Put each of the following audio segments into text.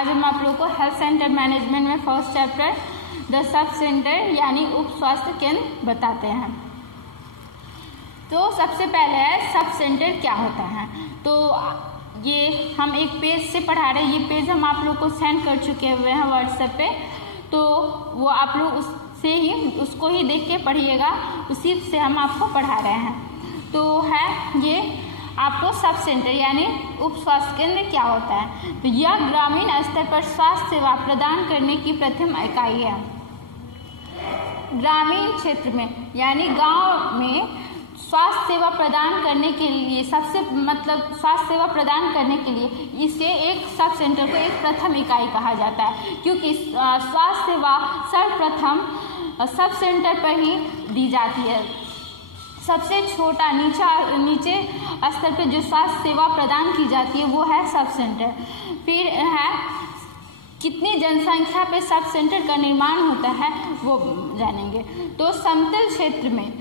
आज हम आप लोग को हेल्थ सेंटर मैनेजमेंट में first chapter the sub centre यानी उप स्वास्थ्य केंद्र बताते हैं। तो सबसे पहले है सब सेंटर क्या होता है। तो ये हम एक पेज से पढ़ा रहे हैं, ये पेज हम आप लोग को सेंड कर चुके हुए हैं व्हाट्सएप पे, तो वो आप लोग उससे ही उसको ही देख के पढ़िएगा, उसी से हम आपको पढ़ा रहे हैं। तो है ये आपको सब सेंटर यानी उप स्वास्थ्य केंद्र क्या होता है। तो यह ग्रामीण स्तर पर स्वास्थ्य सेवा प्रदान करने की प्रथम इकाई है। ग्रामीण क्षेत्र में यानी गांव में स्वास्थ्य सेवा प्रदान करने के लिए स्वास्थ्य सेवा प्रदान करने के लिए इसे एक सब सेंटर को एक प्रथम इकाई कहा जाता है, क्योंकि स्वास्थ्य सेवा सर्वप्रथम सब सेंटर पर ही दी जाती है। सबसे छोटा नीचे स्तर पर जो स्वास्थ्य सेवा प्रदान की जाती है वो है सब सेंटर। फिर है कितनी जनसंख्या पे सब सेंटर का निर्माण होता है वो जानेंगे। तो समतल क्षेत्र में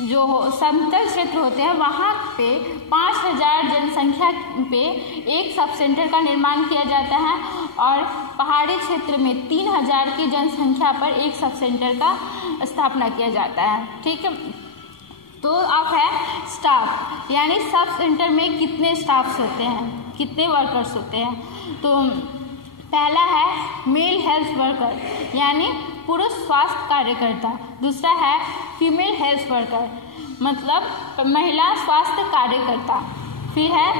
जो समतल क्षेत्र होते हैं वहाँ पे 5000 जनसंख्या पे एक सब सेंटर का निर्माण किया जाता है और पहाड़ी क्षेत्र में 3000 की जनसंख्या पर एक सब सेंटर का स्थापना किया जाता है। ठीक है। तो अब है स्टाफ यानी सब सेंटर में कितने स्टाफ्स होते हैं, कितने वर्कर्स होते हैं। तो पहला है मेल हेल्थ वर्कर यानी पुरुष स्वास्थ्य कार्यकर्ता। दूसरा है फीमेल हेल्थ वर्कर मतलब महिला स्वास्थ्य कार्यकर्ता। फिर है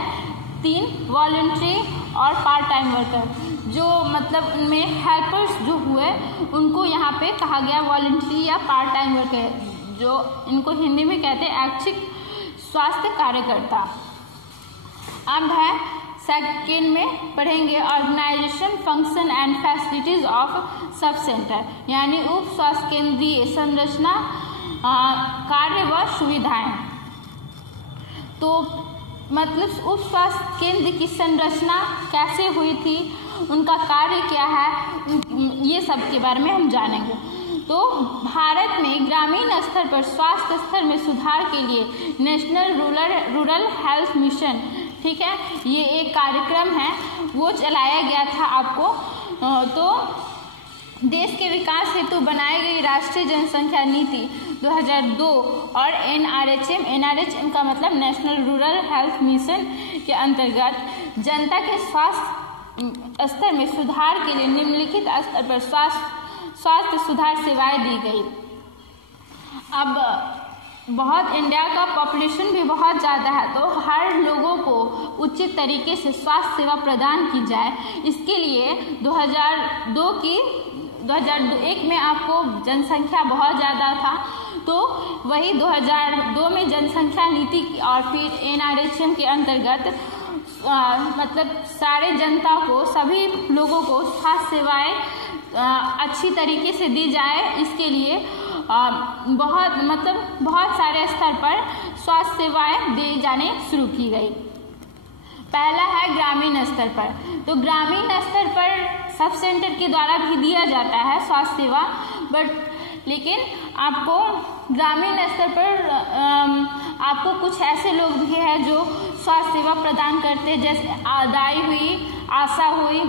3 वॉलंटरी और पार्ट टाइम वर्कर जो मतलब उनमें हेल्पर्स जो हुए उनको यहाँ पे कहा गया वॉलंटरी या पार्ट टाइम वर्कर, जो इनको हिंदी में कहते हैं ऐच्छिक स्वास्थ्य कार्यकर्ता। अब है सेकेंड में पढ़ेंगे organisation function and facilities of sub centre यानी उप स्वास्थ्य केंद्रीय संरचना कार्य व सुविधाएं। तो मतलब उप स्वास्थ्य केंद्र की संरचना कैसे हुई थी, उनका कार्य क्या है, ये सब के बारे में हम जानेंगे। तो भारत में ग्रामीण स्तर पर स्वास्थ्य स्तर में सुधार के लिए नेशनल रूरल हेल्थ मिशन, ठीक है, ये एक कार्यक्रम है वो चलाया गया था आपको। तो देश के विकास हेतु बनाई गई राष्ट्रीय जनसंख्या नीति 2002 और एनआरएचएम का मतलब नेशनल रूरल हेल्थ मिशन के अंतर्गत जनता के स्वास्थ्य स्तर में सुधार के लिए निम्नलिखित स्तर पर स्वास्थ्य सुधार सेवाएं दी गई। अब बहुत इंडिया का पॉपुलेशन भी बहुत ज़्यादा है, तो हर लोगों को उचित तरीके से स्वास्थ्य सेवा प्रदान की जाए, इसके लिए 2001 में आपको जनसंख्या बहुत ज़्यादा था, तो वही 2002 में जनसंख्या नीति और फिर एनआरएचएम के अंतर्गत मतलब सारे जनता को सभी लोगों को स्वास्थ्य सेवाएं अच्छी तरीके से दी जाए, इसके लिए बहुत सारे स्तर पर स्वास्थ्य सेवाएं दी जाने शुरू की गई। पहला है ग्रामीण स्तर पर। तो ग्रामीण स्तर पर सब सेंटर के द्वारा भी दिया जाता है स्वास्थ्य सेवा, लेकिन आपको ग्रामीण स्तर पर आपको कुछ ऐसे लोग भी हैं जो स्वास्थ्य सेवा प्रदान करते हैं, जैसे दाई हुई, आशा हुई,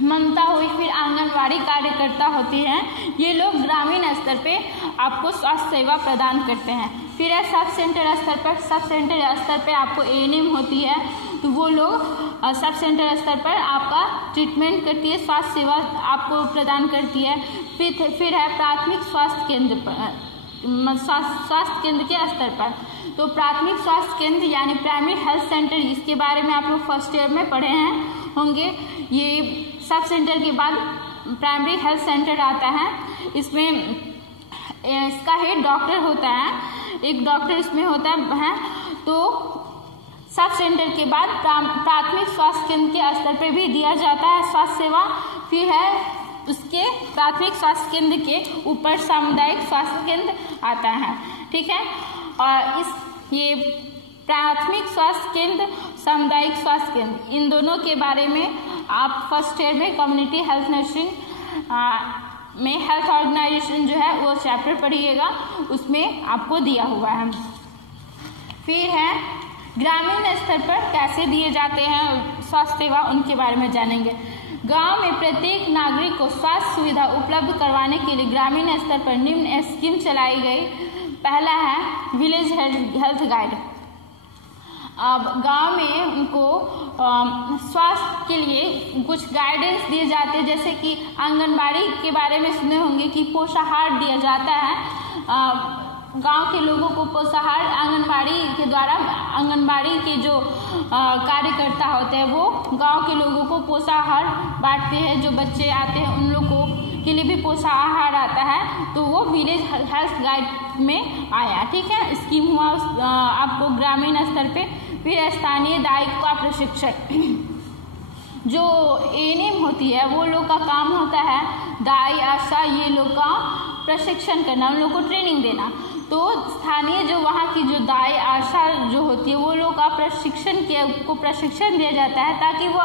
ममता हुई, फिर आंगनवाड़ी कार्यकर्ता होती हैं, ये लोग ग्रामीण स्तर पे आपको स्वास्थ्य सेवा प्रदान करते हैं। फिर है सब सेंटर स्तर पर। सब सेंटर स्तर पे आपको एएनएम होती है, तो वो लोग सब सेंटर स्तर पर आपका ट्रीटमेंट करती है, स्वास्थ्य सेवा आपको प्रदान करती है। फिर है प्राथमिक स्वास्थ्य केंद्र पर, स्वास्थ्य केंद्र के स्तर पर। तो प्राथमिक स्वास्थ्य केंद्र यानी प्राइमरी हेल्थ सेंटर, इसके बारे में आप लोग फर्स्ट ईयर में पढ़े होंगे। ये सब सेंटर के बाद प्राइमरी हेल्थ सेंटर आता है, इसमें इसका हेड डॉक्टर होता है, एक डॉक्टर इसमें होता है। तो सब सेंटर के बाद प्राथमिक स्वास्थ्य केंद्र के स्तर पर भी दिया जाता है स्वास्थ्य सेवा। फिर है उसके प्राथमिक स्वास्थ्य केंद्र के ऊपर सामुदायिक स्वास्थ्य केंद्र आता है, ठीक है। और ये प्राथमिक स्वास्थ्य केंद्र, सामुदायिक स्वास्थ्य केंद्र, इन दोनों के बारे में आप फर्स्ट ईयर में कम्युनिटी हेल्थ नर्सिंग में हेल्थ ऑर्गेनाइजेशन जो है वो चैप्टर पढ़िएगा, उसमें आपको दिया हुआ है। फिर है ग्रामीण स्तर पर कैसे दिए जाते हैं स्वास्थ्य सेवा, उनके बारे में जानेंगे। गांव में प्रत्येक नागरिक को स्वास्थ्य सुविधा उपलब्ध करवाने के लिए ग्रामीण स्तर पर निम्न स्कीम चलाई गई। पहला है विलेज हेल्थ गाइड। अब गांव में उनको स्वास्थ्य के लिए कुछ गाइडेंस दिए जाते हैं, जैसे कि आंगनबाड़ी के बारे में सुने होंगे कि पोषाहार दिया जाता है। गांव के लोगों को पोषाहार आंगनबाड़ी के द्वारा, आंगनबाड़ी के जो कार्यकर्ता होते हैं वो गांव के लोगों को पोषाहार बांटते हैं। जो बच्चे आते हैं उन लोगों के लिए भी पोषाहार आता है, तो वो विलेज हेल्थ गाइड में आया। ठीक है, स्कीम हुआ आपको ग्रामीण स्तर पे। फिर स्थानीय दायित्व का प्रशिक्षण, जो एएनएम होती है वो लोग का काम होता है दाई आशा ये लोग का प्रशिक्षण करना, उन लोग को ट्रेनिंग देना। तो स्थानीय जो वहाँ की जो दाई आशा जो होती है वो लोग का प्रशिक्षण दिया जाता है, ताकि वो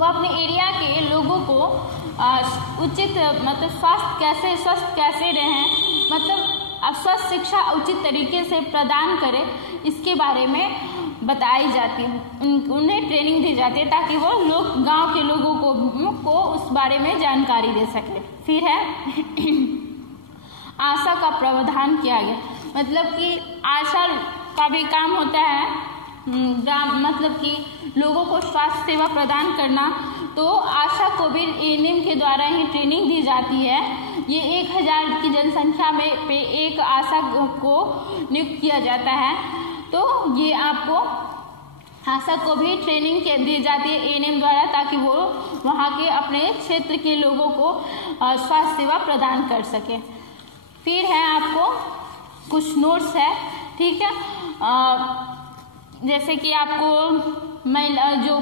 अपने एरिया के लोगों को उचित मतलब स्वस्थ कैसे रहें, मतलब स्वस्थ शिक्षा उचित तरीके से प्रदान करें, इसके बारे में बताई जाती है, उन्हें ट्रेनिंग दी जाती है, ताकि वो लोग गांव के लोगों को उस बारे में जानकारी दे सके। फिर है आशा का प्रावधान किया गया, मतलब कि आशा का भी काम होता है मतलब कि लोगों को स्वास्थ्य सेवा प्रदान करना। तो आशा को भी एएनएम के द्वारा ही ट्रेनिंग दी जाती है। ये 1000 की जनसंख्या में पे एक आशा को नियुक्त किया जाता है। तो ये आपको आशा को भी ट्रेनिंग दी जाती है एएनएम द्वारा, ताकि वो वहाँ के अपने क्षेत्र के लोगों को स्वास्थ्य सेवा प्रदान कर सके। फिर है आपको कुछ नोट्स है, ठीक है, जैसे कि आपको महिला जो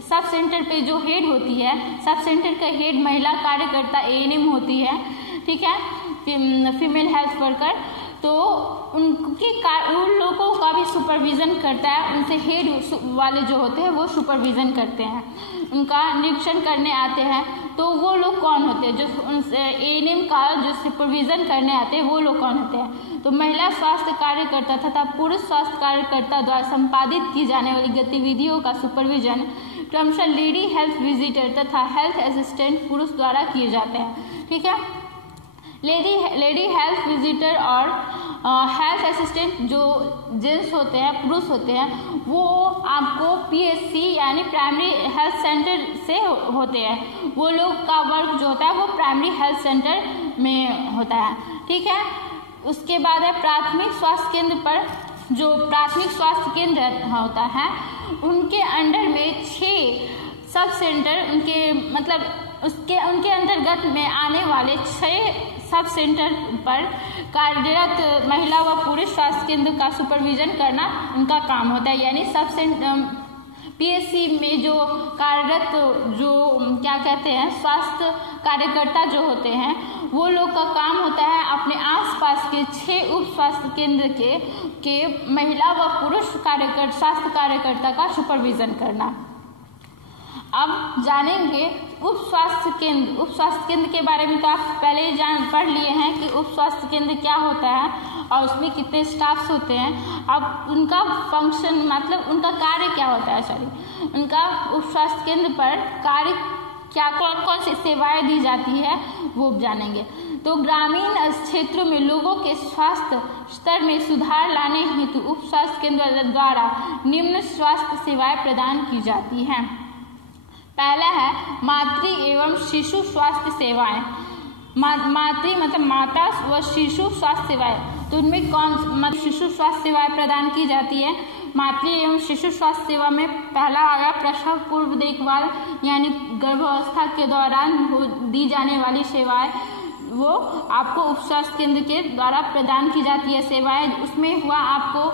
सब सेंटर पे जो हेड होती है, सब सेंटर का हेड महिला कार्यकर्ता एएनएम होती है, ठीक है, फीमेल हेल्थ वर्कर। तो उन लोगों का भी सुपरविजन करता है, उनसे हेड वाले जो होते हैं वो सुपरविजन करते हैं, उनका निरीक्षण करने आते हैं। तो वो लोग कौन होते हैं जो उनसे एएनएम का जो सुपरविजन करने आते हैं, वो लोग कौन होते हैं? तो महिला स्वास्थ्य कार्यकर्ता तथा पुरुष स्वास्थ्य कार्यकर्ता द्वारा संपादित की जाने वाली गतिविधियों का सुपरविजन क्रमशः लेडी हेल्थ विजिटर तथा हेल्थ असिस्टेंट पुरुष द्वारा किए जाते हैं। ठीक है, लेडी हेल्थ विजिटर और हेल्थ असिस्टेंट जो जेंट्स होते हैं, पुरुष होते हैं, वो आपको पीएचसी यानी प्राइमरी हेल्थ सेंटर से होते हैं। वो लोग का वर्क जो होता है वो प्राइमरी हेल्थ सेंटर में होता है। ठीक है, उसके बाद है प्राथमिक स्वास्थ्य केंद्र पर, जो प्राथमिक स्वास्थ्य केंद्र होता है उनके अंडर में 6 सब सेंटर उनके अंतर्गत में आने वाले 6 सब सेंटर पर कार्यरत महिला व पुरुष स्वास्थ्य केंद्र का सुपरविजन करना उनका काम होता है। यानी सब सेंटर पीएचसी में जो कार्यरत जो क्या कहते हैं स्वास्थ्य कार्यकर्ता जो होते हैं, वो लोग का काम होता है अपने आसपास के 6 उप स्वास्थ्य केंद्र के महिला व पुरुष स्वास्थ्य कार्यकर्ता का सुपरविजन करना। अब जानेंगे उप स्वास्थ्य केंद्र के बारे में। तो आप पहले ही पढ़ लिए हैं कि उप स्वास्थ्य केंद्र क्या होता है और उसमें कितने स्टाफ्स होते हैं। अब उनका फंक्शन मतलब उनका कार्य क्या होता है, उनका उप स्वास्थ्य केंद्र पर कार्य क्या, कौन कौन सी सेवाएं दी जाती है वो जानेंगे। तो ग्रामीण क्षेत्रों में लोगों के स्वास्थ्य स्तर में सुधार लाने हेतु उप स्वास्थ्य केंद्र द्वारा निम्न स्वास्थ्य सेवाएं प्रदान की जाती हैं। पहला है मातृ एवं शिशु स्वास्थ्य सेवाएं। मातृ मतलब माता व शिशु स्वास्थ्य सेवाएं, तो उनमें शिशु स्वास्थ्य सेवाएं प्रदान की जाती है। मातृ एवं शिशु स्वास्थ्य सेवा में पहला आया प्रसव पूर्व देखभाल, यानी गर्भावस्था के दौरान दी जाने वाली सेवाएं, वो आपको उप स्वास्थ्य केंद्र के द्वारा प्रदान की जाती है सेवाएं। उसमें हुआ आपको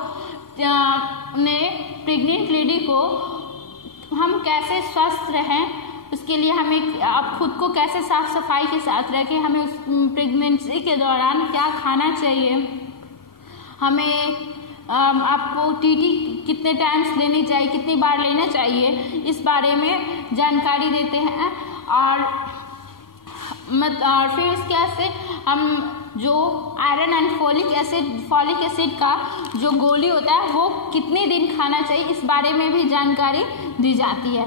प्रेग्नेंट लेडी को हम कैसे स्वस्थ रहें, उसके लिए हमें आप खुद को कैसे साफ सफाई के साथ रखें, हमें उस प्रेगनेंसी के दौरान क्या खाना चाहिए, हमें आपको टीटी कितने टाइम्स लेनी चाहिए, कितनी बार लेना चाहिए, इस बारे में जानकारी देते हैं। और फिर उसके से हम जो आयरन एंड फॉलिक एसिड का जो गोली होता है वो कितने दिन खाना चाहिए, इस बारे में भी जानकारी दी जाती है।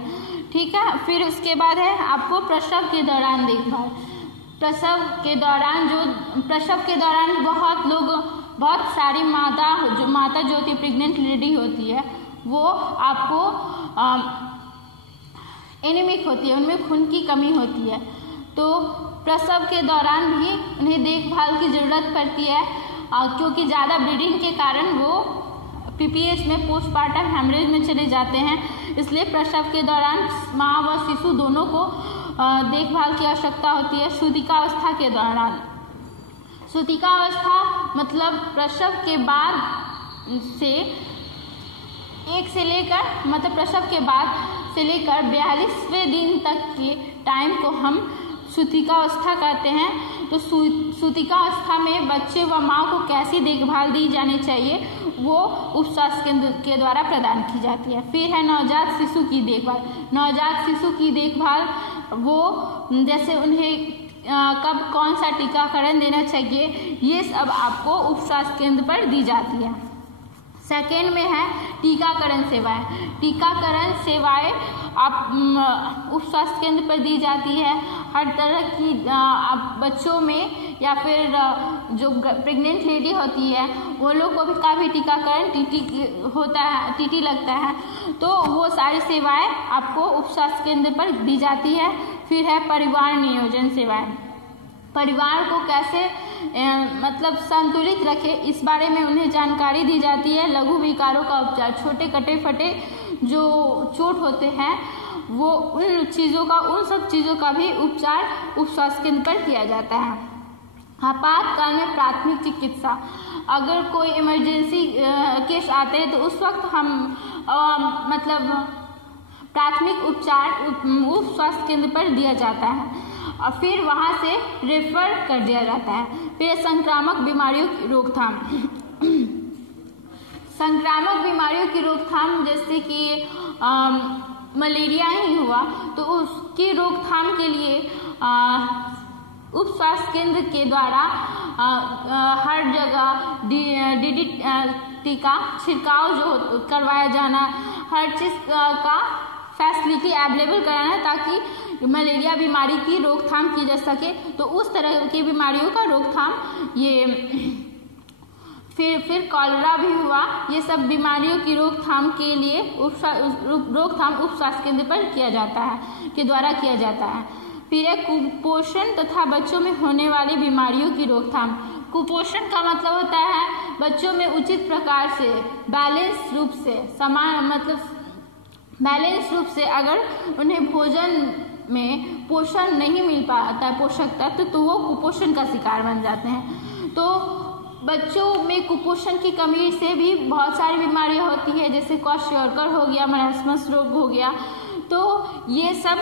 ठीक है। फिर उसके बाद है आपको प्रसव के दौरान देखभाल। प्रसव के दौरान बहुत सारी माता जो होती प्रेग्नेंट लेडी होती है वो आपको एनीमिक होती है, उनमें खून की कमी होती है, तो प्रसव के दौरान भी उन्हें देखभाल की ज़रूरत पड़ती है, क्योंकि ज़्यादा ब्लीडिंग के कारण वो पीपीएच में पोस्टमार्टम हेमरेज में चले जाते हैं। इसलिए प्रसव के दौरान माँ व शिशु दोनों को देखभाल की आवश्यकता होती है। सूतिकावस्था के दौरान, सूतिकावस्था मतलब प्रसव के बाद से प्रसव के बाद से लेकर 42वें दिन तक के टाइम को हम सूतिकावस्था कहते हैं। तो सूतिकावस्था में बच्चे व माँ को कैसी देखभाल दी जानी चाहिए वो उपस्वास्थ्य केंद्र के द्वारा प्रदान की जाती है। फिर है नवजात शिशु की देखभाल। नवजात शिशु की देखभाल वो जैसे उन्हें कब कौन सा टीकाकरण देना चाहिए ये सब आपको उपस्वास्थ्य केंद्र पर दी जाती है। सेकेंड में है टीकाकरण सेवाएं। टीकाकरण सेवाएं आप उपस्वास्थ्य केंद्र पर दी जाती है। हर तरह की बच्चों में या फिर जो प्रेग्नेंट लेडी होती है वो लोग को भी काफ़ी टीकाकरण टीटी लगता है, तो वो सारी सेवाएं आपको उपस्वास्थ्य केंद्र पर दी जाती है। फिर है परिवार नियोजन सेवाएं। परिवार को कैसे संतुलित रखे इस बारे में उन्हें जानकारी दी जाती है। लघु विकारों का उपचार, छोटे कटे फटे जो चोट होते हैं वो उन सब चीज़ों का भी उपचार उपस्वास्थ्य केंद्र पर किया जाता है। आपातकाल में प्राथमिक चिकित्सा, अगर कोई इमरजेंसी केस आते हैं तो उस वक्त हम प्राथमिक उपचार उपस्वास्थ्य केंद्र पर दिया जाता है और फिर वहाँ से रेफर कर दिया जाता है। फिर संक्रामक बीमारियों की रोकथाम। संक्रामक बीमारियों की रोकथाम जैसे कि मलेरिया ही हुआ तो उसकी रोकथाम के लिए उपस्वास्थ्य केंद्र के द्वारा हर जगह डीडी टीका छिड़काव जो करवाया जाना, हर चीज़ का फैसिलिटी अवेलेबल कराना ताकि मलेरिया बीमारी की रोकथाम की जा सके। तो उस तरह की बीमारियों का रोकथाम ये फिर कॉलरा भी हुआ। ये सब बीमारियों की रोकथाम के लिए रोकथाम उपस्वास्थ्य केंद्र पर किया जाता है। फिर है कुपोषण तथा बच्चों में होने वाली बीमारियों की रोकथाम। कुपोषण का मतलब होता है बच्चों में उचित प्रकार से बैलेंस रूप से अगर उन्हें भोजन में पोषण नहीं मिल पाता है, पोषक तत्व, तो वो कुपोषण का शिकार बन जाते हैं। तो बच्चों में कुपोषण की कमी से भी बहुत सारी बीमारियां होती है, जैसे क्वाशियोरकर हो गया, मरासमस रोग हो गया। तो ये सब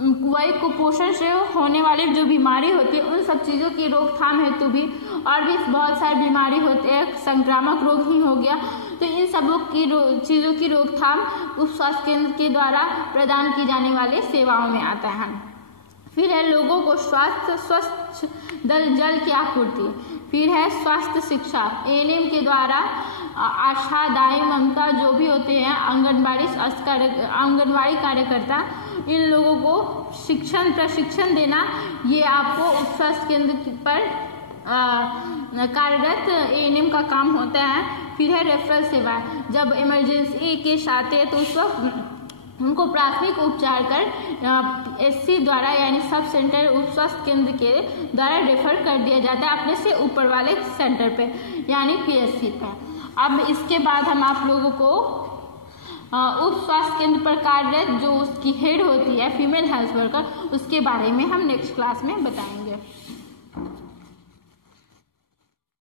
वही कुपोषण से होने वाली जो बीमारी होती है उन सब चीज़ों की रोकथाम हेतु भी और भी बहुत सारी बीमारी होती है, संक्रामक रोग ही हो गया, तो इन सब की चीज़ों की रोकथाम उपस्वास्थ्य केंद्र के द्वारा प्रदान की जाने वाले सेवाओं में आता है। फिर है लोगों को स्वच्छ जल की आपूर्ति। फिर है स्वास्थ्य शिक्षा। एएनएम के द्वारा आशा, दाई, ममता जो भी होते हैं आंगनबाड़ी कार्यकर्ता, इन लोगों को प्रशिक्षण देना ये आपको उपस्वास्थ्य केंद्र पर कार्यरत एएनएम का काम होता है। फिर है रेफरल सेवा। जब इमरजेंसी केस आते हैं तो उस वक्त उनको प्राथमिक उपचार कर एससी द्वारा यानी सब सेंटर उपस्वास्थ्य केंद्र के द्वारा रेफर कर दिया जाता है अपने से ऊपर वाले सेंटर पे यानी पीएचसी पे। अब इसके बाद हम आप लोगों को उपस्वास्थ्य केंद्र पर कार्यरत जो उसकी हेड होती है फीमेल हेल्थ वर्कर, उसके बारे में हम नेक्स्ट क्लास में बताएंगे।